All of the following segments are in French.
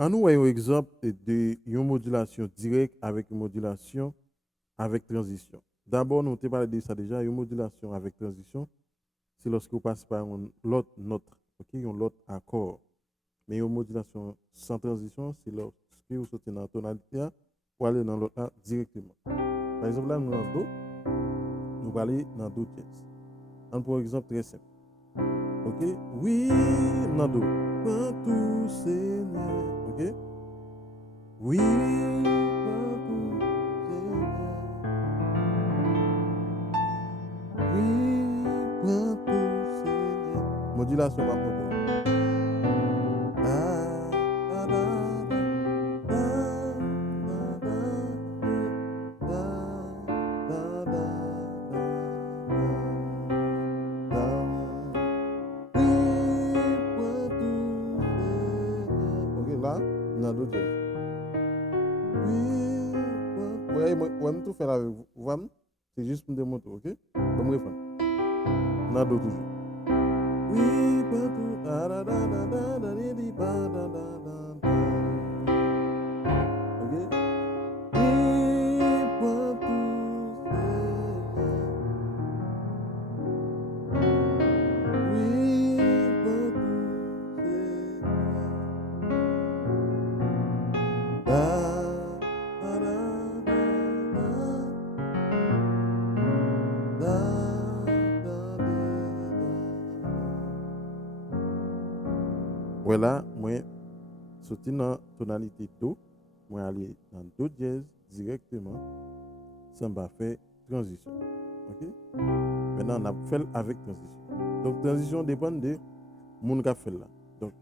En nous voyons un exemple de une modulation directe avec une modulation avec transition. D'abord, nous avons parlé de ça déjà, une modulation avec transition, c'est lorsque vous passez par l'autre note, ok, un autre accord. Mais une modulation sans transition, c'est lorsque vous sortez dans la tonalité pour aller dans l'autre directement. Par exemple, là, nous dans Do, nous allons aller dans Do dièse. Un pour exemple très simple. Ok? Oui, dans Do. Quand tout Seigneur. Ok? Oui, quand tout Seigneur. Oui, quand tout Seigneur. Modulation par contre. Là, dans d'autres jazz. Oui, ouais, tout faire avec vous. C'est juste pour me démontrer, ok? Comme refrain. Dans d'autres toujours. Oui, tout. Ok? Voilà, moi, sorti dans la tonalité Do, moi aller dans Do dièse directement, sans pas faire transition. Ok? Maintenant, on a fait avec transition. Donc, transition dépend de mon qui fait là. Donc,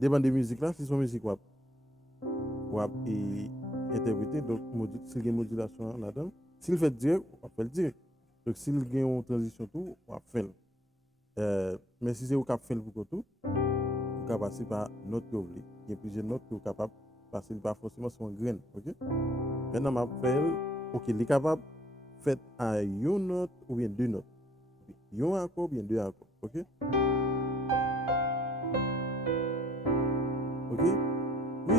dépend de musique là, si son musique ou interpréter, donc, s'il y a une modulation là-dedans, s'il fait direct, on va faire direct. Donc, s'il y a une transition tout, on va faire. Mais si c'est au cap faire pour tout, on va passer par note que vous voulez. Il y a plusieurs notes que vous êtes capable de passer pas forcément sur une graine. Ok? Maintenant, on va faire, ok, il est capable de faire à une note ou bien deux notes. Un accord ou bien deux accords. Ok? Ok? Oui,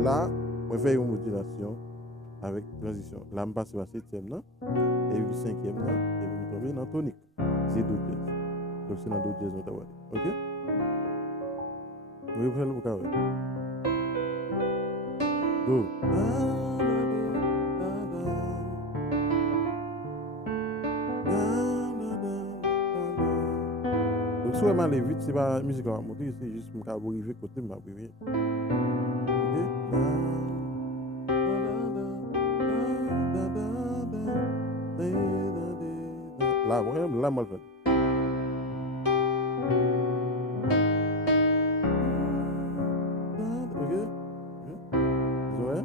là, on fait une modulation avec transition. Là, je passe à la septième, là, et puis cinquième, là, et puis je tombe dans tonique. C'est Do dièse. Donc, c'est dans Do dièse, on t'a dit. Ok? Vous pouvez faire le vocabulaire. Do. Donc, si vous aller vite, c'est pas la musique à monter, c'est juste pour arriver côté de ma prière. Là, là, moi, je fais. Ok? Vous voyez?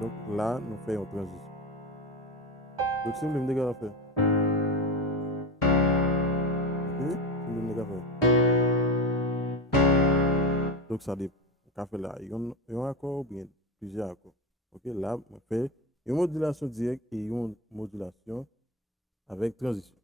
Donc là, nous faisons une transition. Donc, si vous voulez me dire faire. Ok? Si vous voulez me faire. Donc, ça dépend. On fait là, un accord ou bien plusieurs accords. Ok? Là, on fait une modulation directe et une modulation avec transition.